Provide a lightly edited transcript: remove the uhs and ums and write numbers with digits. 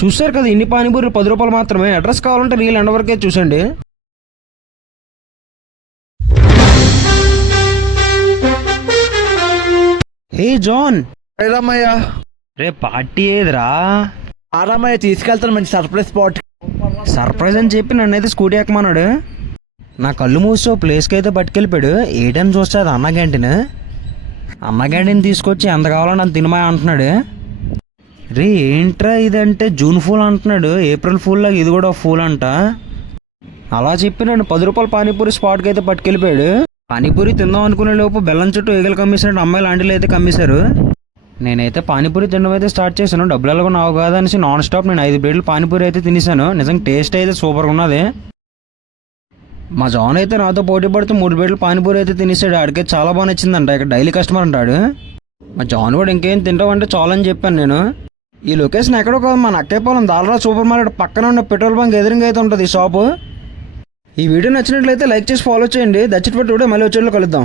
చూసారు కదా, ఇన్ని పానీపూరి 10 రూపాయలు మాత్రమే. అడ్రస్ కావాలంటే రీల్ ఎండ్ వరకే చూసండి. హే జాన్. రామయ్య, రే పార్టీ ఏదిరా? రామయ్య తీసుకెళ్తాను మంచి సర్ప్రైజ్ స్పాట్. సర్ప్రైజ్ అని చెప్పి నన్నైతే స్కూటీ ఎక్కమన్నాడు. నా కళ్ళు మూసి ప్లేస్కి అయితే పట్టుకెళ్ళిపోయాడు. ఏటని చూస్తే అది అన్న క్యాంటీన్. అన్న క్యాంటీన్ తీసుకొచ్చి ఎంత కావాలో నన్ను తినమా అంటున్నాడు. రే ఏంట్రా ఇదంటే జూన్ ఫూల్ అంటున్నాడు. ఏప్రిల్ ఫూల్ లాగా ఇది కూడా ఫూల్ అంట. అలా చెప్పి నన్ను 10 రూపాయల పానీపూరి స్పాట్కి అయితే పట్టుకెళ్ళిపోయాడు. పానీపూరి తిందాం అనుకునే లోపు బెల్లం చుట్టూ ఈగలు కమ్మేసినట్టు అమ్మాయిలు ఆంటీలు అయితే కమ్మేశారు. నేనైతే పానీపూరి తినడం అయితే స్టార్ట్ చేశాను. డబ్బులు ఎలాగో నావు కాదనేసి నాన్ స్టాప్ నేను 5 ప్లేట్లు పానీపూరి అయితే తినేసాను. నిజంగా టేస్ట్ అయితే సూపర్గా ఉన్నది. మా జాన్ అయితే నాతో పోటీ పడుతూ 3 ప్లేట్లు పానీపూరి అయితే తినేసాడు. ఆడికైతే చాలా బాగా నచ్చిందంట. ఇక్కడ డైలీ కస్టమర్ అంటాడు. మా జాన్ కూడా ఇంకేం తింటావంటే చాలని చెప్పాను నేను. ఈ లొకేషన్ ఎక్కడో కాదు, మన అక్కేపాలెం దాల్రా సూపర్ మార్కెట్ పక్కన ఉన్న పెట్రోల్ బంక్ ఎదురుగా అయితే ఉంటుంది ఈ షాపు. ఈ వీడియో నచ్చినట్లయితే లైక్ చేసి ఫాలో చేయండి. That's it for today. మళ్ళీ వచ్చేలో కలుద్దాం.